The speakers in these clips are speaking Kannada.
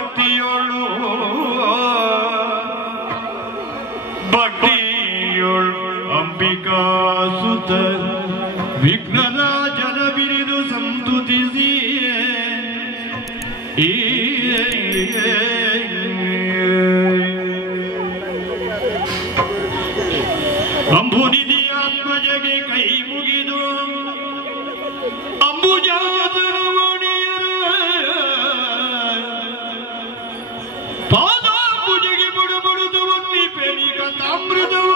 ಭಕ್ತಿಯೋಳು ಭಕ್ತಿಯೋಳು ಅಂಬಿಕಾ ಸುತ ವಿಘ್ನರಾಜನ ಬಿರಿದು ಸಂತುತಿಸಿ ಅಂಬುನಿಧಿ ಆತ್ಮಜಗೆ ಕೈ ಮುಗಿದು ಅಂಬುಜಾತ ಪಾದಾಂಬುಜಗೆ ಬುಡಬಡುದು ಒನ್ನಿ ಪೆನಿಗ ತಾಮ್ರದವ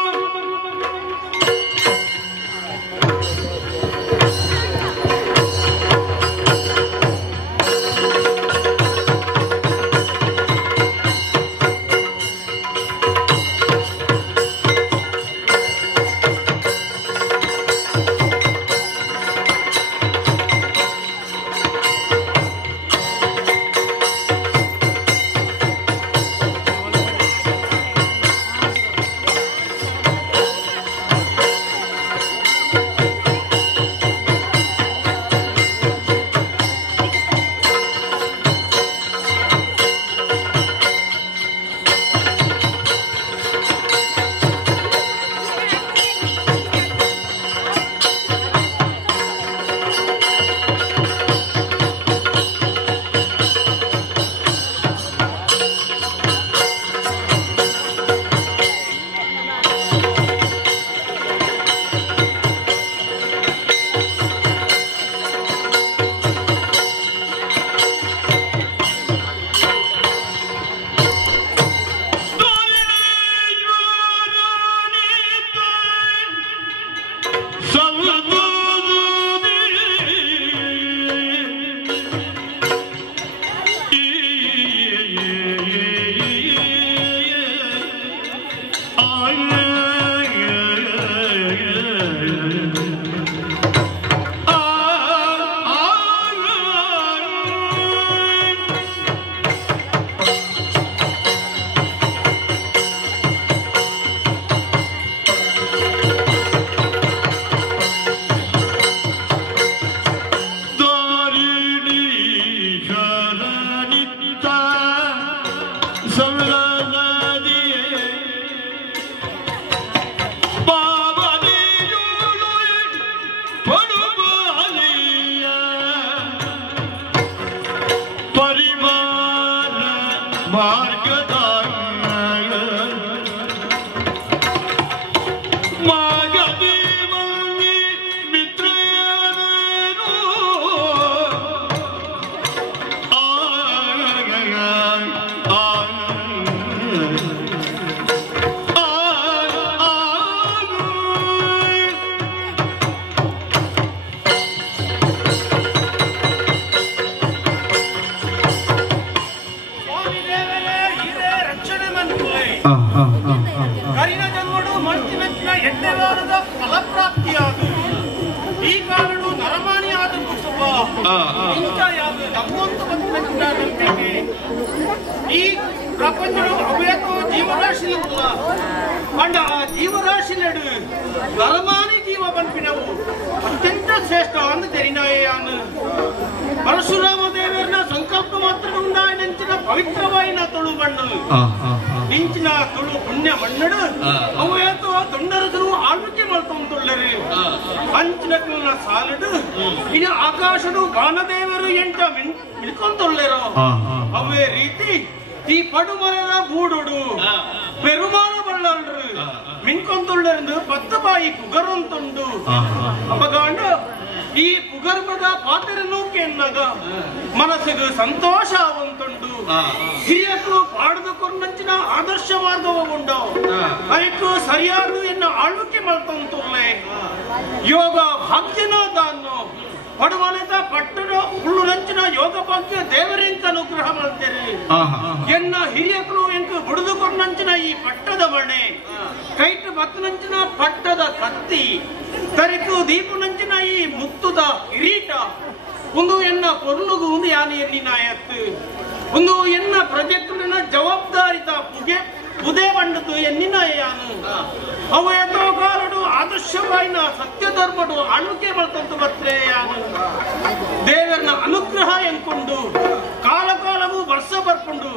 మనసుకు సంతోషవంతుండు ಹಿರಿಯರು ಪಾಡದುಕೊಂಡಂಚಿನ ಆದರ್ಶ ಮಾರ್ಗವ ಉಂಡು ಅದಕ್ಕೂ ಸರಿಯಾದ ಎನ್ನ ಆಳ್ವಿಕೆ ಮಾಡ್ತಂತುರ್ಲೆ ಯೋಗ ಭಾಗ್ಯನ ದಾನ್ನು ಪಡುವಲೆದ ಪಟ್ಟಣ ಉಳ್ಳುನಂಚಿನ ಯೋಗ ಭಾಗ್ಯ ದೇವರಿಂತ ಅನುಗ್ರಹ ಮಾಡ್ತೇರಿ ಎನ್ನ ಹಿರಿಯರು ಎಂಕ ಬುಡಿದುಕೊಂಡಂಚಿನ ಈ ಪಟ್ಟದ ಮಣೆ ಕೈಟ್ ಬತ್ತನಂಚಿನ ಪಟ್ಟದ ಕತ್ತಿ ತರಿಕು ದೀಪನಂಚಿನ ಈ ಮುತ್ತುದ ಕಿರೀಟ ಒಂದು ಎನ್ನ ಪೊರ್ಲುಗು ಒಂದು ಯಾನಿ ಎನ್ನಿನ ಎತ್ತು ಒಂದು ಎನ್ನ ಪ್ರಜೆಕ್ಟಿನ ಜವಾಬ್ದಾರಿತ ಪುದೆ ಬಂಡದು ಎನ್ನಿನ ಯಾನು ಅವು ಎತ್ತೋ ಕಾಲಡು ಆದರ್ಶವಾಯಿನ ಸತ್ಯ ಧರ್ಮಡು ಆಳ್ವಿಕೆ ಮಾಡ್ತಂತು ಬರ್ತಾರೆ ಯಾನು ದೇವರನ ಅನುಗ್ರಹ ಎಂಕೊಂಡು ಕಾಲ ಕಾಲವೂ ವರ್ಷ ಬರ್ಕೊಂಡು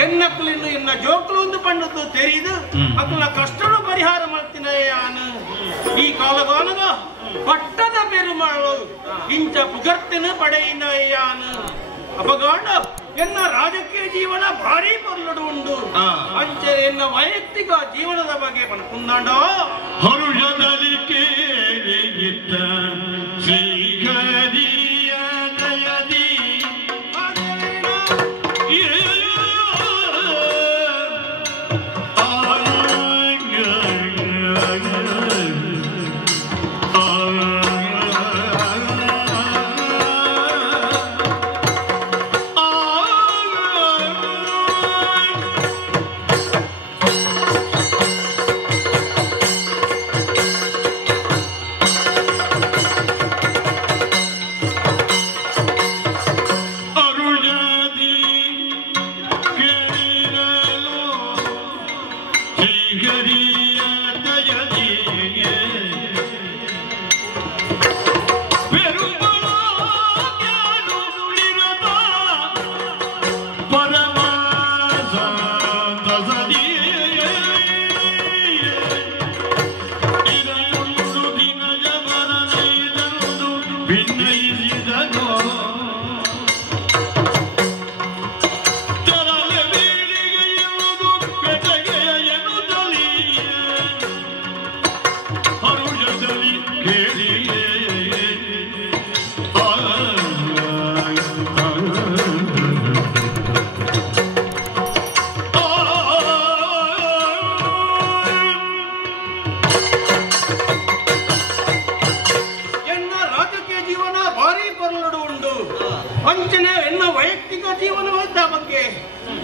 ಎನ್ನಕ್ಕಲಿನ್ನು ಎನ್ನ ಜೋಕಲು ಒಂದು ಪಂಡದ್ದು ತೆರೀದು ಅಕ್ಕನ ಕಷ್ಟನು ಪರಿಹಾರ ಮಾಡ್ತೀನಿ ಯಾನು ಈ ಕಾಲಗಾನಗ ಪಟ್ಟದ ಪೆರುಮಾಳು ಇಂಚ ಪುಗರ್ತಿನ ಪಡೆಯಿನ ಯಾನು ಅಪಗಾಂಡ ಎನ್ನ ರಾಜಕೀಯ ಜೀವನ ಭಾರಿ ಪೊರ್ಲಡು ಉಂಡು ಅಂಚೆ ಎನ್ನ ವೈಯಕ್ತಿಕ ಜೀವನದ ಬಗ್ಗೆ ಪನ್ಕುಂದಾಂಡ ಹರುಷದಲ್ಲಿ ಕೇಳಿಗಿದ್ದ ಶ್ರೀಗರಿಯ ದಯದಿ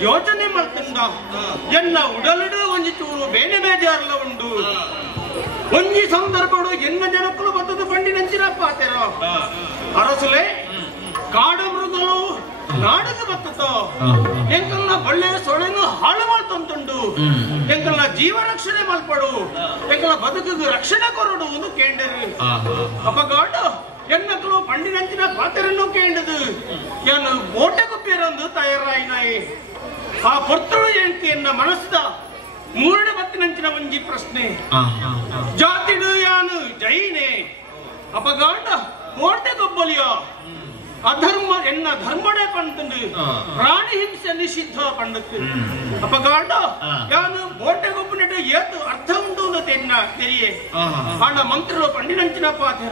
ಯೋಚನೆ ಮಾಡ್ತಂದ ಎನ್ನ ಉಡಲಡು ಒಂಜಿ ಚೂರು ಬೇನೆ ಬೇಜಾರ್ಲ ಉಂಡು ಒಂಜಿ ಸಂದರ್ಭಡು ಎನ್ನ ಜನಕ್ಕಲು ಬತ್ತದ ಪಂಡಿನಂಚಿನ ಪಾತೆರ ಅರಸುಲೆ ಕಾಡ ಮೃಗಲು ನಾಡಕ ಬತ್ತದ ಎಂಕಲ್ನ ಬಳ್ಳೆ ಸೊಳೆನು ಹಾಳು ಮಾಡ್ತಂತುಂಡು ಎಂಕಲ್ನ ಜೀವ ರಕ್ಷಣೆ ಮಲ್ಪಡು ಎಂಕಲ್ನ ಬದುಕಿಗೆ ರಕ್ಷಣೆ ಕೊರಡು ಒಂದು ಕೇಂಡರು ಅಪಗಾಡ ಎನ್ನಕ್ಕಲು ಪಂಡಿನಂಚಿನ ಪಾತೆರನ್ನು ಕೇಂಡದು ಏನು ಓಟೆ ಕುಪ್ಪಿರಂದು ತಯಾರಾಯಿನಾಯಿ ಆ ಪೊರ್ತಳು ಏನಕ್ಕೆ ಎನ್ನ ಮನಸ್ಸದ ಮೂರನೇ ಬತ್ತಿನಂಚಿನ ಒಂಜಿ ಪ್ರಶ್ನೆ ಜಾತಿಡು ಯಾನು ಜೈನೆ ಅಪಗಾಂಡ ಕೋಟೆ ಗೊಬ್ಬಲಿಯ ಅಧರ್ಮ ಎನ್ನ ಧರ್ಮಡೆ ಪಂಡು ಪ್ರಾಣಿ ಹಿಂಸೆ ನಿಷಿದ್ಧ ಪಂಡಕ್ಕೆ ಅಪಗಾಂಡ ಯಾನು ಕೋಟೆ ಗೊಬ್ಬನಿಟ್ಟು ಏತು ಅರ್ಥ ಉಂಟು ತೆರಿಯೇ ಆಂಡ ಮಂತ್ರರು ಪಂಡಿನಂಚಿನ ಪಾತ್ರ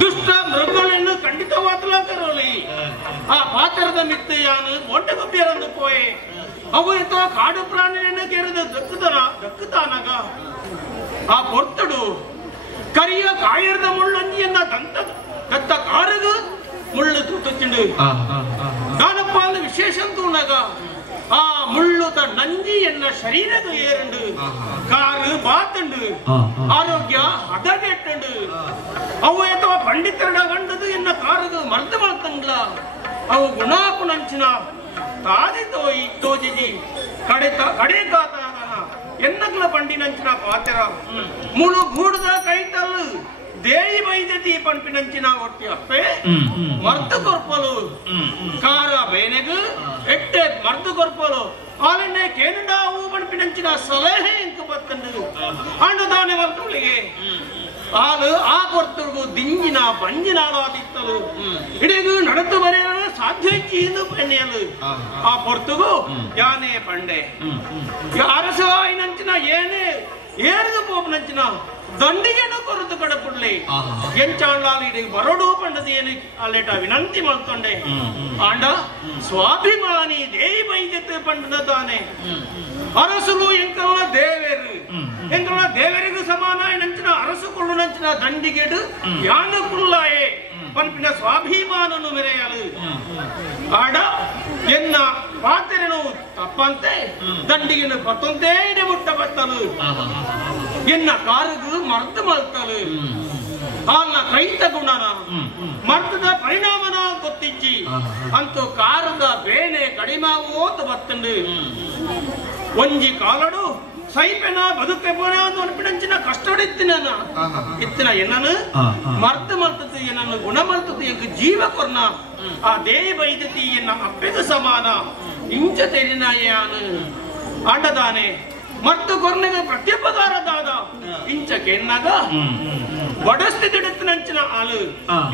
ದುಷ್ಟ ಮೃಗಗಳನ್ನು ಖಂಡಿತವಾದಲಾಗರೋಲಿ ಆ ಪಾತ್ರದ ಮಿತ್ತೆ ಯಾನು ಕೋಟೆ ಗೊಬ್ಬಿಯರಂದು ಪೋಯೆ ಅವು ಎತ್ತೋ ಕಾಡು ಪ್ರಾಣಿಯನ್ನು ಗೆರೆದು ದಕ್ಕುತ್ತಾನಗ ಆ ಪೊರ್ತಡು ಕರಿಯ ಕಾಯರ್ದ ಮುಳ್ಳಂಜಿಯನ್ನ ದತ್ತ ಕಾರಗ ಮುಳ್ಳು ತುಟ್ಟುಚಿಂಡು ದಾನಪ್ಪ ವಿಶೇಷ ತೂನಗ ಆ ಮುಳ್ಳುದ ನಂಜಿ ಎನ್ನ ಶರೀರದ ಏರುಂಡು ಕಾರು ಬಾತುಂಡು ಆರೋಗ್ಯ ಹದಗೆಟ್ಟುಂಡು ಅವು ಅಥವಾ ಪಂಡಿತರ ಗಂಡದು ಎನ್ನ ಕಾರದು ಮರ್ದು ಮಾಡ್ತಂಗ್ಲ ಅವು ಗುಣಾಪುನಂಚಿನ ತಾದಿ ತೋಜಿಜಿ ಕಡೆ ಕಾತಾನ ಎನ್ನಗ್ಲ ಪಂಡಿನಂಚಿನ ಪಾತೆರ ಮುಳು ಗೂಡದ ಕೈತಲ್ಲು ದೇಯಿ ವೈದ್ಯತಿ ಪಂಪಿನಂಚಿನ ಒಟ್ಟಿ ಅಪ್ಪೆ ಮರ್ದು ಕೊರ್ಪಲು ಕಾರ ಬೇನೆಗು ಎಟ್ಟೆ ಮರ್ದು ಕೊರ್ಪಲು ಆಲೆನ್ನೆ ಕೇನುಡಾ ಹೂ ಪಂಪಿನಂಚಿನ ಸಲಹೆ ಇಂಕ ಬತ್ತಂಡು ಅಂಡದಾನೆ ವರ್ತುಳಿಗೆ ಆಲು ಆ ಕೊರ್ತುಗು ದಿಂಜಿನ ಬಂಜಿನಾಳಾದಿತ್ತಲು ಇಡೀಗೂ ನಡೆದು ಬರೆಯಲು ಸಾಧ್ಯ ಚೀನು ಪೆಣ್ಣೆಯಲು ಆ ಪೊರ್ತುಗು ಯಾನೇ ಪಂಡೆ ಅರಸವಾಯಿನಂಚಿನ ಏನೇ ಏರಿದು ಪೋಪನಂಚಿನ ದಂಡಿಗೆನು ಕೊರತು ಕಡಪುಡ್ಲಿ ಎಂಚಾಳಾಲಿ ಬರೋಡು ಪಂಡದ ಏನು ಅಲ್ಲೇಟ ವಿನಂತಿ ಮಾಡ್ಕೊಂಡೆ ಆಂಡ ಸ್ವಾಭಿಮಾನಿ ದೇವಿ ವೈದ್ಯತೆ ಪಂಡದ ತಾನೆ ಅರಸುಲು ಎಂಕಲ್ಲ ದೇವೇರು ಎಂಕಲ್ಲ ದೇವರಿಗೂ ಸಮಾನ ನಂಚಿನ ಅರಸುಕೊಳ್ಳು ನಂಚಿನ ದಂಡಿಗೆಡು ಯಾನು ಕುಳ್ಳಾಯೇ ಪಂಪಿನ ಸ್ವಾಭಿಮಾನನು ಮೆರೆಯಲು ಆಡ ಎನ್ನ ಪಾತ್ರೆನು ತಪ್ಪಂತೆ ದಂಡಿಗೆನು ಪತ್ತಂತೆ ಇಡೆ ಮುಟ್ಟ ಬತ್ತಲು ಎನ್ನ ಕಾರುಗು ಮರ್ದು ಮಲ್ತಲು ಆಲ್ನ ಕೈತ ಗುಣನ ಮರ್ದದ ಪರಿಣಾಮನ ಗೊತ್ತಿಚ್ಚಿ ಅಂತೂ ಕಾರದ ಬೇನೆ ಕಡಿಮಾವು ಅಂತ ಬತ್ತಂಡು ಒಂಜಿ ಕಾಲಡು ಸೈಪೆನ ಬದುಕೆ ಬೋನೆ ಒಂದು ಅನ್ಪಿನಂಚಿನ ಕಷ್ಟಡಿತ್ತಿನ ಇತ್ತಿನ ಎನ್ನನು ಮರ್ದ ಮಲ್ತತಿ ಎನ್ನನ್ನು ಗುಣ ಮಲ್ತತಿ ಜೀವ ಕೊರ್ನ ಆ ದೇವಿ ವೈದ್ಯತಿ ಎನ್ನ ಅಪ್ಪೆಗೂ ಸಮಾನ ಇಂಚ ತೆರಿನಾಯಾನು ಆಟದಾನೆ ಮತ್ತು ಕೊರ್ನೆಗೆ ಪ್ರತ್ಯುಪಕಾರದಾದ ಇಂಚ ಕೆನ್ನಾಗ ಬಡಸ್ಥಿತಿಡತ್ತಿನಂಚಿನ ಆಲು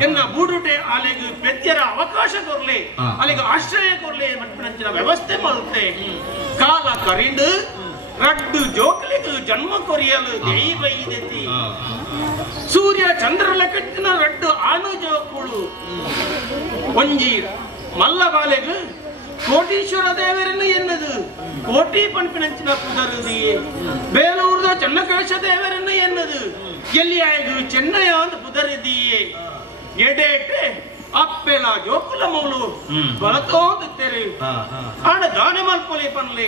ಎನ್ನ ಬೂಡುಟೆ ಆಲೆಗೆ ಪ್ರತ್ಯರ ಅವಕಾಶ ಕೊರ್ಲೆ ಅಲ್ಲಿಗೆ ಆಶ್ರಯ ಕೊರ್ಲೆ ಮಟ್ಟಿನಂಚಿನ ವ್ಯವಸ್ಥೆ ಮಾಡುತ್ತೆ ಕಾಲ ಕರಿಂಡು ರಡ್ಡು ಜೋಕಲಿಗೆ ಜನ್ಮ ಕೊರಿಯಲು ದೈವೈದತಿ ಸೂರ್ಯ ಚಂದ್ರಲ ಕಟ್ಟಿನ ರಡ್ಡು ಆನು ಜೋಕುಳು ಒಂಜಿ ಮಲ್ಲ ಬಾಲೆಗೆ ಕೋಟೀಶ್ವರ ದೇವರನ್ನು ಎನ್ನದು ಕೋಟಿ ಪಂಪಿನಂಚಿನ ಪುದರುದಿಯೇ ಬೇಲೂರದ ಚನ್ನಕೇಶ ದೇವರನ್ನು ಎನ್ನದು ಎಲ್ಲಿ ಆಯ್ದು ಚೆನ್ನಯ ಅಂತ ಪುದರಿದಿಯೇ ಎಡೇಟೆ ಅಪ್ಪೆಲ ಜೋಕುಲ ಮೂಲು ಬಲತೋದು ತೆರೆ ಆಡ ದಾನ ಮಲ್ಪೊಲಿ ಪನ್ಲೆ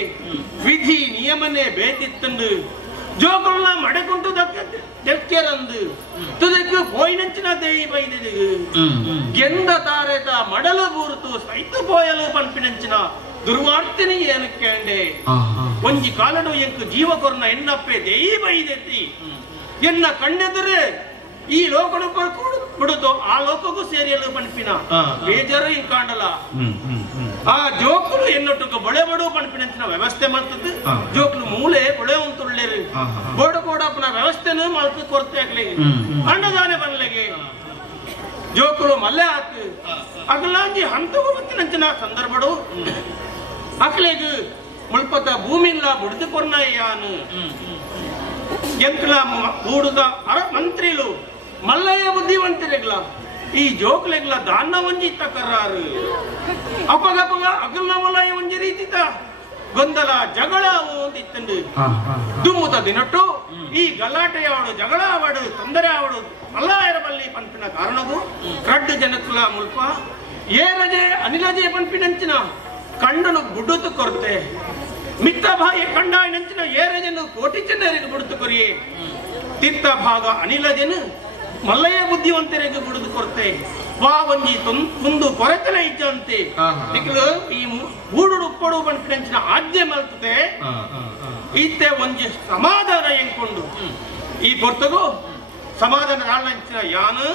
ವಿಧಿ ನಿಯಮನೆ ಬೇತಿತ್ತಂದು ಜೋಕುಲ ಮಡಕೊಂಟು ದಕ್ಕೆರಂದು ತುದಕ್ಕೆ ಪೋಯಿನಂಚಿನ ದೇಯಿ ಬೈದಿದು ಗೆಂದ ತಾರೆತ ಮಡಲು ಬೂರುತು ಸೈತು ಪೋಯಲು ಪಂಪಿನಂಚಿನ ದುರ್ವಾರ್ತಿನಿ ಏನು ಕೇಂಡೆ ಒಂಜಿ ಕಾಲಡು ಎಂಕು ಜೀವ ಕೊರ್ನ ಎನ್ನಪ್ಪೆ ದೇಯಿ ಬೈದೆತ್ತಿ ಎನ್ನ ಕಣ್ಣೆದುರೆ ಈ ಲೋಕಡು ಬಿಡುತ್ತೋ ಆ ಲೋಕಕ್ಕೂ ಸೇರಿಯಲು ಪಂಪಿನ ಬೇಜಾರು ಹಿಂಗ್ ಕಾಣಲ್ಲ ಆ ಜೋಕುಲು ಎನ್ನೊಟ್ಟು ಬಳೆ ಬಡು ಪಂಪಿನಂಚಿನ ವ್ಯವಸ್ಥೆ ಮಾಡ್ತದ್ದು ಜೋಕುಲು ಮೂಲೆ ಬಳೆ ಉಂಟುಳ್ಳೇರು ಬೋಡ ಬೋಡಪ್ಪನ ವ್ಯವಸ್ಥೆನೂ ಮಲ್ಪು ಕೊರತೆ ಆಗ್ಲಿ ಅನ್ನದಾನೆ ಬನ್ಲೆಗೆ ಜೋಕುಲು ಮಲ್ಲೆ ಹಾಕು ಅಗಲಾಂಜಿ ಹಂತಗೂ ಬತ್ತಿನಂಚಿನ ಸಂದರ್ಭಡು ಅಕ್ಲೆಗೆ ಮುಳ್ಪತ್ತ ಭೂಮಿಲ್ಲ ಬುಡಿದು ಕೊರ್ನಾಯಾನು ಎಂಕ್ಲ ಕೂಡುದ ಮಂತ್ರಿಲು ಮಲ್ಲಯ್ಯ ಬುದ್ಧಿವಂತರೆಗ್ಲ ಈ ಜೋಕ್ಲೆಗ್ಲ ದಾನ ಒಂಜಿ ತಕರಾರು ಅಪಗಪಗ ಅಗಲ್ನ ಮಲ್ಲಯ್ಯ ಒಂಜಿ ರೀತಿತ ಗೊಂದಲ ಜಗಳ ಒಂದಿತ್ತಂಡು ದುಮ್ಮುತ ದಿನಟ್ಟು ಈ ಗಲಾಟೆ ಆವಡು ಜಗಳ ಆವಡು ತೊಂದರೆ ಆವಡು ಮಲ್ಲಯ್ಯರ ಬಲ್ಲಿ ಪಂಪಿನ ಕಾರಣವು ರಡ್ಡು ಜನಕ್ಕಲ ಮುಲ್ಪ ಏರಜೆ ಅನಿಲಜೆ ಪಂಪಿನಂಚಿನ ಕಂಡನು ಬುಡುತು ಕೊರತೆ ಮಿತ್ತ ಭಾಗ ಕಂಡಾಯ ನಂಚಿನ ಏರಜನು ಕೋಟಿ ಜನರಿಗೆ ಬುಡುತು ಕೊರಿಯೇ ತಿತ್ತ ಭಾಗ ಅನಿಲಜನು ಮಲ್ಲಯ್ಯ ಬುದ್ಧಿವಂತರಿಗೆ ಬುಡುದು ಕೊರತೆ ವಾ ಒಂಜಿ ಮುಂದು ಕೊರತೆನ ಇಜ್ಜಂತೆ ಈ ಗೂಡು ಉಪ್ಪಡು ಪಂಪಿನಂಚಿನ ಆಜ್ಞೆ ಮಲ್ತದೆ ಈತೆ ಒಂಜಿ ಸಮಾಧಾನ ಎಂಕೊಂಡು ಈ ಪೊರ್ತಗೂ ಸಮಾಧಾನ ರಾಳಂಚಿನ ಯಾನು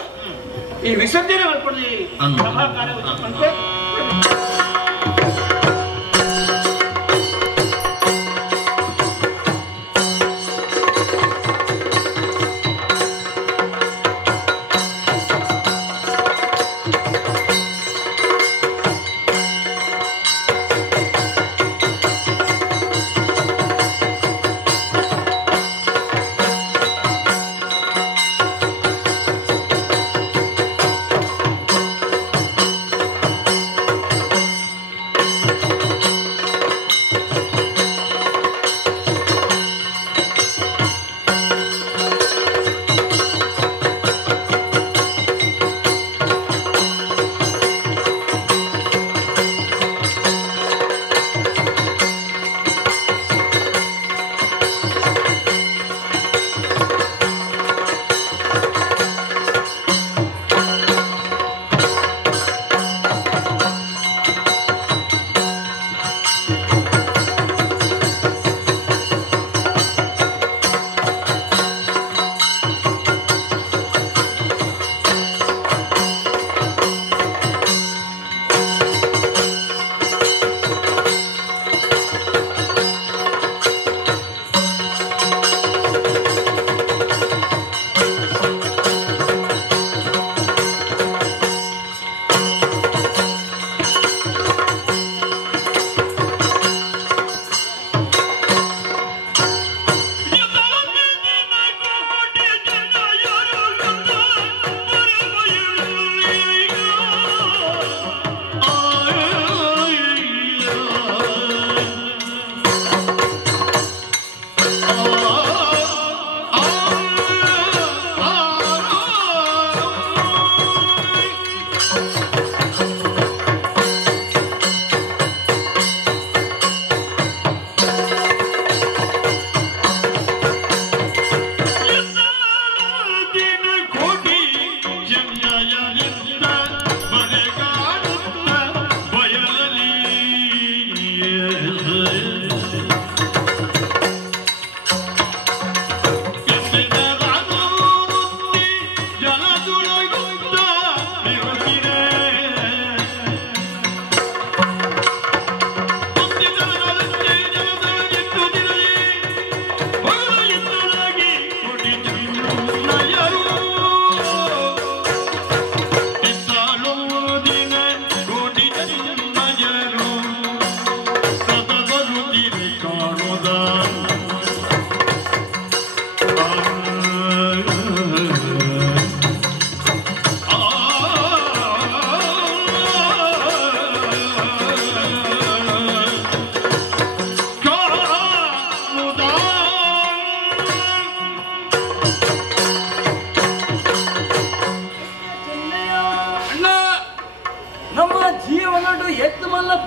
ಈ ವಿಸರ್ಜನೆ ಮಲ್ಪಡಿ ಸಭಾ ಕಾರ್ಯ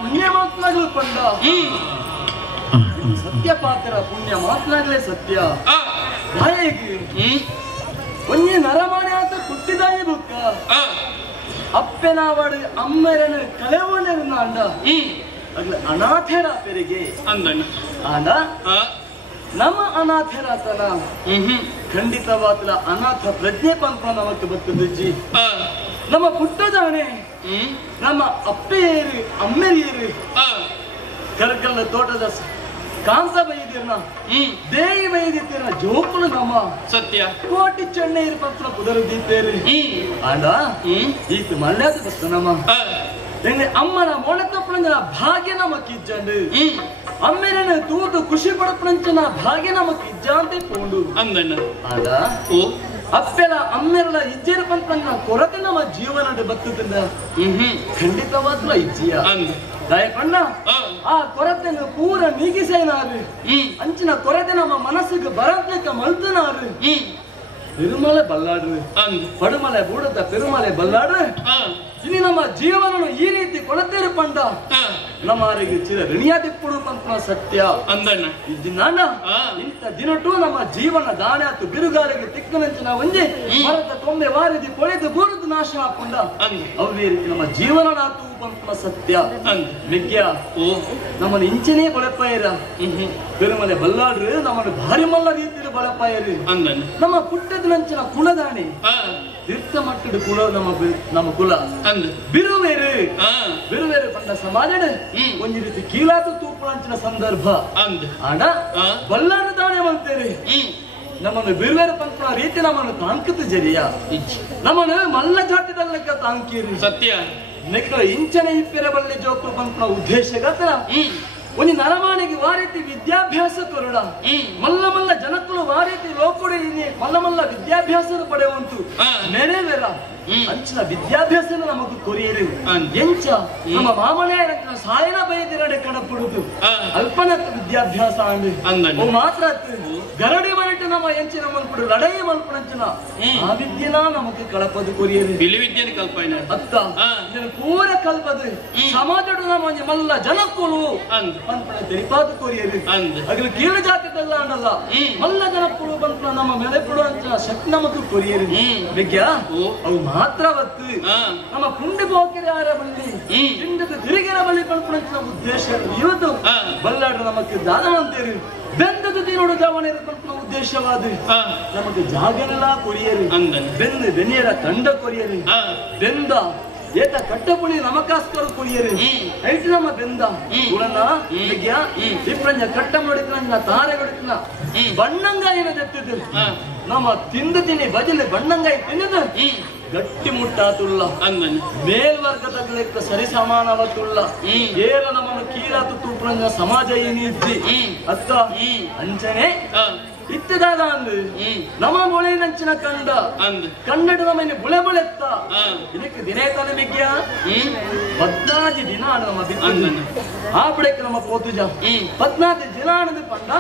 ಪುಣ್ಯ ಮಾತನಾಗಲು ಪಂಡ ಸತ್ಯ ಪಾತ್ರ ಪುಣ್ಯ ಮಾತನಾಗಲೇ ಸತ್ಯ ದಾಯಿಗೆ ಒಂದೇ ನರಮಾಣೆ ಅಂತ ಕುಟ್ಟಿದಾಯಿ ಬುಕ್ಕ ಅಪ್ಪೆನಾವಾಡು ಅಮ್ಮರನ್ನು ಕಳೆವಣ್ಣರನ್ನ ಅಂಡ ಅಗ್ಲ ಅನಾಥರ ಪೆರಿಗೆ ಆಂಡ ನಮ್ಮ ಅನಾಥರಾತನ ಖಂಡಿತವಾದ ಅನಾಥ ಪ್ರಜ್ಞೆ ಪಂಪ ನಮಕ್ಕೆ ಬರ್ತದಜ್ಜಿ ನಮ್ಮ ಪುಟ್ಟದಾಣೆ ನಮ್ಮ ಅಪ್ಪೆಯರು ಅಮ್ಮೆರಿಯರು ಕರ್ಕಲ್ಲ ತೋಟದ ಕಾಂಸ ಬೈದಿರ್ನ ದೇವಿ ಬೈದಿರ್ನ ಜೋಕುಳು ನಮ್ಮ ಸತ್ಯ ಕೋಟಿ ಚೆನ್ನೈ ಇರ್ಪತ್ರ ಪುದರುದಿದ್ದೇರಿ ಆಂಡ ಈತ ಮಲ್ಯಾದ ಬಸ್ತ ನಮ್ಮ ಎಂಗೆ ಅಮ್ಮನ ಮೊಳತಪ್ಪನ ಭಾಗ್ಯ ನಮಕ್ ಇಜ್ಜಂಡು ಅಮ್ಮೆರನ್ನ ತೂದು ಖುಷಿ ಪಡಪಂಚನ ಭಾಗ್ಯ ನಮಕ್ ಇಜ್ಜಾಂತೆ ಪೋಂಡು ಅಂದಣ್ಣ ಆದ ಅಪ್ಪೆಲ ಅಮ್ಮೆರಲ ಇಜ್ಜೆರ ಪಂಪನ್ನ ಕೊರತೆ ನಮ್ಮ ಜೀವನದ ಬತ್ತದಿಂದ ಖಂಡಿತವಾದ್ಲ ಇಜ್ಜಿಯ ದಯಪಣ್ಣ ಆ ಕೊರತೆಯನ್ನು ಪೂರ ನೀಗಿಸೇನಾರು ಅಂಚಿನ ಕೊರತೆ ನಮ್ಮ ಮನಸ್ಸಿಗೆ ಬರತ್ಲಿಕ್ಕ ಮಲ್ತನಾರು ಪೆರುಮಲೆ ಬಲ್ಲಾಡ್ರಿ ಪಡುಮಲೆ ಬೂಡದ ಪೆರುಮಲೆ ಬಲ್ಲಾಡ್ರಿ ಇನ್ನು ನಮ್ಮ ಜೀವನ ಈ ರೀತಿ ಕೊಳತೇರು ಪಂಡ ನಮ್ಮರಿಗೆ ಚಿರ ಋಣಿಯಾದಿಪ್ಪುಡು ಪಂಪನ ಸತ್ಯ ಅಂದಣ್ಣ ಇದ್ದಿನ ಇಂಥ ದಿನಟು ನಮ್ಮ ಜೀವನ ದಾಣಾತು ಬಿರುಗಾಲಿಗೆ ತಿಕ್ಕನಂಚಿನ ಒಂಜಿ ಮರದ ಕೊಂಬೆ ವಾರಿದಿ ಕೊಳೆದು ಬೂರದು ನಾಶ ಹಾಕೊಂಡ ಅವೇ ರೀತಿ ನಮ್ಮ ಜೀವನ ನಾತು ಪಂಪನ ಸತ್ಯ ವಿಜ್ಞ ನಮ್ಮನ್ನು ಇಂಚನೇ ಬಳಪಾಯರ ಪೆರುಮಲೆ ಬಲ್ಲಾಡ್ರು ನಮ್ಮನ್ನು ಭಾರಿ ಮಲ್ಲ ರೀತಿಯಲ್ಲಿ ಬಳಪಾಯರು ನಮ್ಮ ಪುಟ್ಟದ ನಂಚಿನ ಕುಲದಾಣಿ ತೀರ್ಥ ಮಟ್ಟದ ಕುಲ ನಮ್ಮ ಕುಲ ಬಿರುವೇರು ಬಿರುವೇರು ಪಂಡ ಸಮಾಜ ಒಂದ್ ರೀತಿ ಕೀಲಾತು ತೂಪುಳಂಚಿನ ಸಂದರ್ಭ ಆಡ ಬಲ್ಲಾರ ದಾಣೆ ಮಾಡ್ತೇವೆ ನಮ್ಮನ್ನು ಬಿರುವೇರು ಪಂಪನ ರೀತಿ ನಮ್ಮನ್ನು ತಾಂಕತ ಜರಿಯ ನಮ್ಮನ್ನು ಮಲ್ಲ ಜಾತಿದಲ್ಲಕ್ಕ ತಾಂಕೀರಿ ಸತ್ಯ ನೆಕ್ಕ ಇಂಚನೆ ಇಪ್ಪಿರ ಬಲ್ಲೆ ಜೋಕು ಪಂಪನ ಉದ್ದೇಶಗತರ ಒಂದು ನರಮಾಣಿಗೆ ವಾರೀತಿ ವಿದ್ಯಾಭ್ಯಾಸ ಕೊರಡ ಮಲ್ಲ ಮಲ್ಲ ಜನಕ್ಕಳು ವಾರೀತಿ ಲೋಕುಡಿ ಮಲ್ಲ ಮಲ್ಲ ವಿದ್ಯಾಭ್ಯಾಸ ಪಡೆಯುವಂತು ನೆರೆವೇರ ಅಂಚಿನ ವಿದ್ಯಾಭ್ಯಾಸ ನಮಗೂ ಕೊರಿಯರು ಎಂಚ ನಮ್ಮ ಮಾಮನೇ ಸಾಯನ ಬಯದಿರಡೆ ಕಣಪಡುದು ಅಲ್ಪನ ವಿದ್ಯಾಭ್ಯಾಸ ಅಂಡು ಮಾತ್ರ ಗರಡಿ ಮರಟು ನಮ್ಮ ಎಂಚಿನ ಮಲ್ಪಡು ಲಡೈ ಮಲ್ಪಣಂಚಿನ ಆ ವಿದ್ಯೆನ ನಮಗೆ ಕಳಪದು ಕೊರಿಯರು ಬಿಲಿ ವಿದ್ಯೆ ಕಲ್ಪನೆ ಅತ್ತ ಪೂರ ಕಲ್ಪದು ಸಮಾಜಡು ನಮ್ಮ ಮಲ್ಲ ಜನಕ್ಕಳು ಪಂಪನ ತೆರಿಪಾದು ಕೊರಿಯರು ಅಗಲು ಕೀಳು ಜಾತಿದಲ್ಲ ಅಂಡಲ್ಲ ಮಲ್ಲ ಜನಕ್ಕಳು ಪಂಪನ ನಮ್ಮ ಮೇಲೆ ಕೊಡುವಂತ ಶಕ್ತಿ ನಮಗೂ ಕೊರಿಯರು ವಿಜ್ಞ ಅವು ಮಾತ್ರವತ್ತು ನಮ್ಮ ಪುಂಡಿ ಬೋಕಿರ ಯಾರ ಬಳ್ಳಿ ಹಿಂದಕ್ಕೆ ತಿರುಗಿರ ಬಳ್ಳಿ ಪಂಪನ ಉದ್ದೇಶ ಇವತ್ತು ಬಲ್ಲಾಡ್ರ ನಮಗೆ ದಾನವಂತೇರಿ ಬೆಂದದು ತಿನ್ನೋಡು ಜಾವಣ ಪಂಪನ ಉದ್ದೇಶವಾದ ನಮಗೆ ಜಾಗನೆಲ್ಲ ಕೊರಿಯರಿ ಬೆಂದು ಬೆನ್ನಿಯರ ತಂಡ ಕೊರಿಯರಿ ಬೆಂದ ಏತ ಕಟ್ಟಪುಳಿ ನಮಕಾಸ್ಕರ ಕೊರಿಯರಿ ಐಟ್ ನಮ್ಮ ಬೆಂದ ಉಳನ ಇಪ್ಪಂಜ ಕಟ್ಟ ಮಾಡಿದ ತಾರೆ ಹೊಡಿತನ ಬಣ್ಣಂಗಾಯಿನ ತೆತ್ತಿದ್ರು ನಮ್ಮ ತಿಂದು ತಿನ್ನಿ ಬದಲು ಬಣ್ಣಂಗಾಯಿ ತಿನ್ನದು ಗಟ್ಟಿ ಮುಟ್ಟಾತುಲ್ಲ ಮೇಲ್ವರ್ಗದ ಲೆಕ್ಕ ಸರಿ ಸಮಾನವತ್ತುಲ್ಲ ಏರ ನಮ್ಮನ್ನು ಕೀಳಾತು ತೂಪುನ ಸಮಾಜ ಏನಿದ್ದಿ ಅತ್ತ ಅಂಚನೆ ಇತ್ತದಾಗ ಅಂದು ನಮ್ಮ ಮೊಳೆನಂಚಿನ ಕಂಡ ಕನ್ನಡ ನಮ್ಮನ್ನು ಬುಳೆ ಬುಳೆತ್ತ ಇದಕ್ಕೆ ದಿನೇ ತಾನ ವಿಜ್ಞ 14 ದಿನ ನಮ್ಮ ಆ ಬಳಿಕ ನಮ್ಮ ಪೋತುಜ 14 ದಿನ ಪಂಡ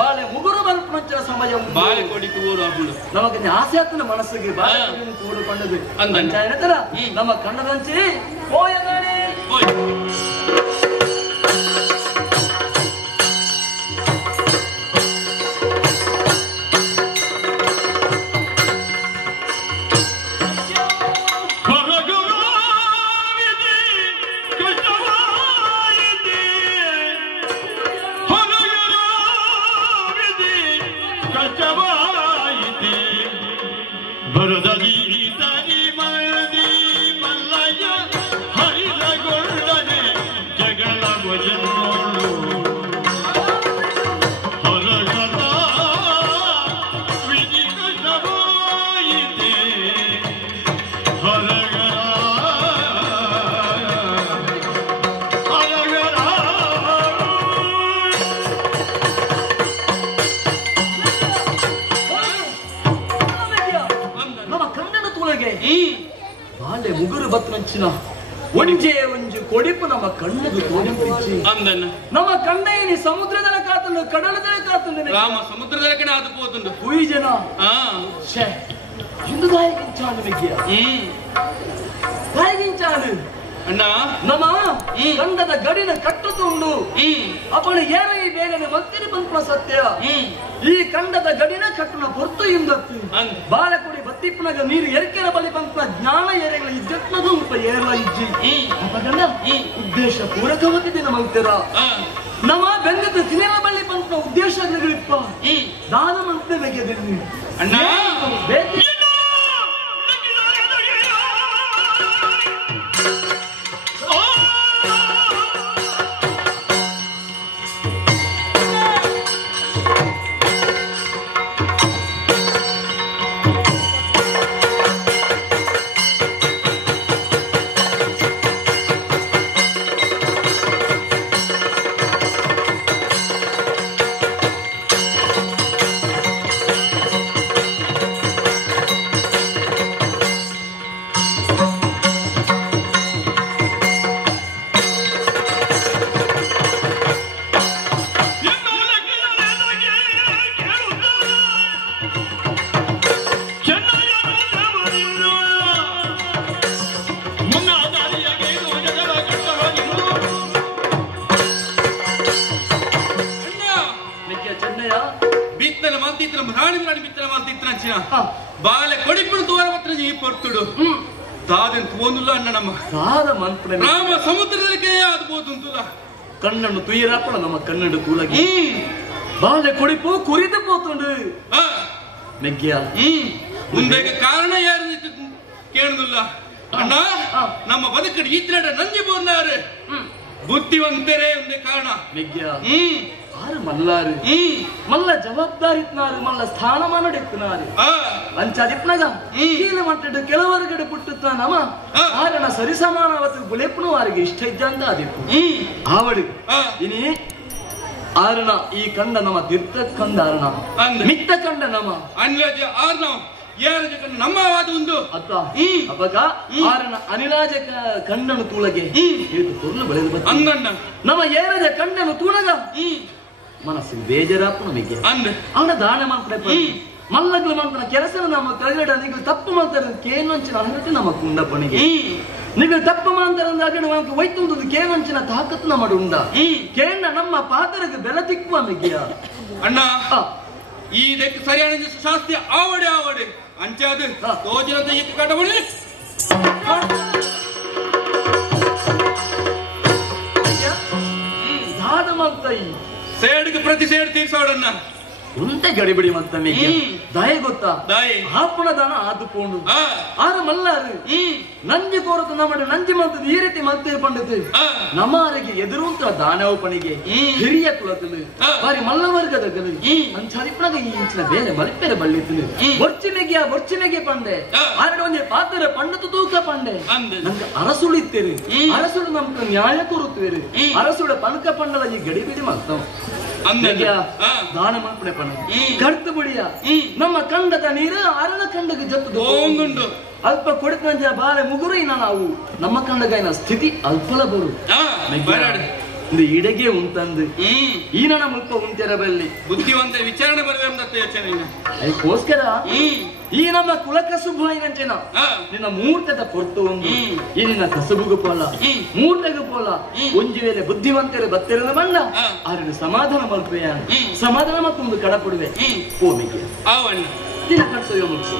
ಬಾಳೆ ಮುಗುರು ಬಲ್ಪಂಚಿನ ಸಮಯ ಬಾಳೆ ಕೊಡಿತು ಊರು ನಮಗೆ ಆಸೆ ಆತನ ಮನಸ್ಸಿಗೆ ಬಾಳೆ ಕೂಡು ಕೊಂಡದು ಅಂತರ ನಮ್ಮ ಕನ್ನಡಂಚಿ ಹೋಯಗಾಣೆ ಮುಗುರು ಬತ್ತಂಚಿನ ಒಂಜೆ ಒಂಜು ಕೊಡಿಪು ನಮ್ಮ ಕಣ್ಣಿಗೆ ತೋರಿಸಿ ನಮ್ಮ ಕಣ್ಣೇನಿ ಸಮುದ್ರದಳ ಕಾತುಂಡು ಕಡಲದಳ ಕಾತುಂಡು ರಾಮ ಸಮುದ್ರದಳ ಕಡೆ ಆದು ಪೋತುಂಡು ಕುಯಿ ಜನ ಹಿಂದು ದಾಯಿಗಿಂಚಾನು ವಿಜ್ಞ ದಾಯಿಗಿಂಚಾನು ಅಣ್ಣ ನಮ್ಮ ಗಂಡದ ಗಡಿನ ಕಟ್ಟುಕೊಂಡು ಅಪ್ಪಣ ಏನ ಬೇಗನೆ ಮತ್ತಿನ ಬಂತ ಸತ್ಯ ಈ ಕಂಡದ ಗಡಿನ ಕಟ್ಟುನ ಹೊರತು ಇಂದತ್ತು ಬಾಲಕುಡಿ ಬತ್ತಿಪ್ಪನಾಗ ನೀರು ಎರ್ಕೆನ ಬಳಿ ಬಂತ ಜ್ಞಾನ ಏರೆಗಳ ಇಜ್ಜತ್ನದ ಉಪ ಏರಲ ಇಜ್ಜಿ ಅಪ್ಪಗಂಡ ಉದ್ದೇಶ ಪೂರಕವತ್ತಿದೆ ನಮ್ಮ ಉತ್ತರ ನಮ್ಮ ಬೆಂಗದ ತಿನ್ನೆಲ ಬಳಿ ಬಂತ ಉದ್ದೇಶಗಳಿಪ್ಪ ದಾನ ಮಂತ್ರ ಬೆಗೆದಿನಿ ಅಣ್ಣ ಬಾಲೆ ಕೊಡಿಪುಡು ತೋರ ಮಾತ್ರ ಈ ಪೊರ್ತುಡು ದಾದೆನ್ ತೋಂದುಲ್ಲ ಅಣ್ಣ ನಮ್ಮ ದಾದ ಮಂತ್ರ ರಾಮ ಸಮುದ್ರದಕ್ಕೆ ಆದ್ಬೋದುಂತುಲ ಕಣ್ಣನ್ನು ತುಯ್ಯರಾಪಣ ನಮ್ಮ ಕನ್ನಡ ಕೂಲಗಿ ಬಾಲೆ ಕೊಡಿಪು ಕುರಿದು ಪೋತುಂಡು ಮೆಗ್ಗಿಯ ಮುಂದೆ ಕಾರಣ ಯಾರು ಕೇಳುದಿಲ್ಲ ಅಣ್ಣ ನಮ್ಮ ಬದುಕಡಿ ಇದ್ರ ನಂಜಿ ಬಂದಾರೆ ಬುದ್ಧಿವಂತರೇ ಒಂದೇ ಕಾರಣ ಮೆಗ್ಗಿಯ ಆರು ಮಲ್ಲಾರು ಮಲ್ಲ ಜವಾಬ್ದಾರಿತ್ನಾರು ಮಲ್ಲ ಸ್ಥಾನಮಾನ ಡೆಕ್ನಾರು ಅಂಚಾದಿಪ್ನಗ ಕೀಲು ಮಟ್ಟಡು ಕೆಲವರ್ಗಡೆ ಪುಟ್ಟುತ್ತ ನಮ ಆರಣ ಸರಿಸಮಾನವತ್ತು ಗುಳೆಪ್ಪನು ವಾರಿಗೆ ಇಷ್ಟ ಇದ್ದಂತ ಆದಿತ್ತು ಆವಡು ಇನಿ ಆರಣ ಈ ಕಂಡ ನಮ ತೀರ್ಥ ಕಂಡ ಆರಣ ಮಿತ್ತ ಕಂಡ ನಮ ಅನ್ರಾಜ ಆರ್ಣ ಯಾರ ನಮ್ಮ ವಾದ ಒಂದು ಅತ್ತ ಅಪ್ಪಗ ಆರಣ ಅನಿರಾಜ ಕಂಡನು ತೂಳಗೆ ಇದು ತೊರ್ಲು ಬೆಳೆದು ಬಂದ ಅಂಗಣ್ಣ ನಮ್ಮ ಏರಜ ಕಂಡನು ತೂಳಗ ಮನಸ್ಸು ಬೇಜಾರಾಪು ನಮಗೆ ಅವನ ದಾನ ಮಾಡ್ಕೊಡಪ್ಪ ಮಲ್ಲಗ್ಲು ಮಾಡ್ತಾನ ಕೆಲಸ ನಮ್ಮ ಕೈಗಡ ನೀವು ತಪ್ಪು ಮಾಡ್ತಾರೆ ಕೇನಂಚಿನ ಅನಗತಿ ನಮ್ಮ ಕುಂಡಪ್ಪನಿಗೆ ನೀವು ತಪ್ಪು ಮಾಡ್ತಾರೆ ಅಂದಾಗ ನಮಗೆ ವೈತುಂದು ಕೇನಂಚಿನ ತಾಕತ್ತು ನಮ್ಮ ಉಂಡ ಕೇಂಡ ನಮ್ಮ ಪಾತ್ರಕ್ಕೆ ಬೆಲೆ ತಿಕ್ಕುವ ಮೆಗ್ಗಿಯ ಅಣ್ಣ ಈ ಇದಕ್ಕೆ ಸರಿಯಾದ ಶಾಸ್ತ್ರಿ ಆವಡೆ ಅಂಚಾದ ಯೋಜನೆ ಇಕ್ಕ ಕಡಬಡಿ ದಾದ ಮಾಡ್ತಾಯಿ ಸೇಡಿಗೆ ಪ್ರತಿ ಸೇಡ್ ತೀರ್ಸೋಡನ್ನ ಉಂಟೆ ಗಡಿಬಿಡಿ ಮತ್ತ ಮೇಗೆ ದಯ ಗೊತ್ತಾ ದಾಯಿ ಆಪುಣ ದಾನ ಆದುಕೊಂಡು ಆರ ಮಲ್ಲಾರು ನಂಜಿ ಕೋರತು ನಮ್ಮಡೆ ನಂಜಿ ಮಂತದ ಈ ರೀತಿ ಮತ್ತೆ ಪಂಡಿತು ನಮ್ಮರಿಗೆ ಎದುರುಂತ ದಾನವಪಣಿಗೆ ಹಿರಿಯ ಕುಲತಲು ಬಾರಿ ಮಲ್ಲ ವರ್ಗದಗಲು ಅಂಚಾದಿಪ್ಪನಾಗ ಈ ಇಂಚಿನ ಬೇರೆ ಮಲಿಪೆರೆ ಬಳ್ಳಿತಲು ಬೊರ್ಚಿಮೆಗೆ ಪಂಡೆ ಆರಡೆ ಒಂದೇ ಪಾತ್ರ ಪಂಡತು ತೂಕ ಪಂಡೆ ನಂಗೆ ಅರಸುಳಿತ್ತೇರಿ ಅರಸುಳು ನಮ್ಗೆ ನ್ಯಾಯ ಕೂರುತ್ತೇರಿ ಅರಸುಳ ಪಣಕ ಪಂಡಲ ಈ ಗಡಿಬಿಡಿ ಮಾಡ್ತಾವ ದಾನ ಮಾಡ್ಪಡೆ ಪಣ ಕರ್ತು ಬಿಡಿಯ ನಮ್ಮ ಕಂಡದ ನೀರು ಅರಳ ಕಂಡಗೆ ಜತ್ತು ಅಲ್ಪ ಕೊಡುತ್ತ ಬಾಳೆ ಮುಗುರಿನ ನಾವು ನಮ್ಮ ಕಂಡಗೈನ ಸ್ಥಿತಿ ಅಲ್ಪಲ ಬರು ಇದು ಇಡೆಗೆ ಉಂಟಂದು ಈ ನನ್ನ ಮುಲ್ಪ ಉಂಟೆರ ಬಲ್ಲಿ ಬುದ್ಧಿವಂತ ವಿಚಾರಣೆ ಬರಬೇಕಂತ ಯೋಚನೆ ಅದಕ್ಕೋಸ್ಕರ ಈ ನಮ್ಮ ಕುಲ ಕಸುಬು ಏನಂಚೇನ ನಿನ್ನ ಮೂರ್ತದ ಪೊರ್ತು ಒಂದು ಈ ನಿನ್ನ ಕಸುಬುಗು ಪೋಲ ಮೂರ್ತೆಗೂ ಪೋಲ ಒಂಜಿ ವೇಳೆ ಬುದ್ಧಿವಂತರು ಬತ್ತಿರನ ಬಣ್ಣ ಆದ್ರೆ ಸಮಾಧಾನ ಮಲ್ಪೆಯ ಸಮಾಧಾನ ಮತ್ತೊಂದು ಕಡಪಡುವೆ ಓ ಮಿಗೆ ಅವಣ್ಣ ನಿನ್ನ ಕರ್ತವ್ಯ ಮುಗಿಸು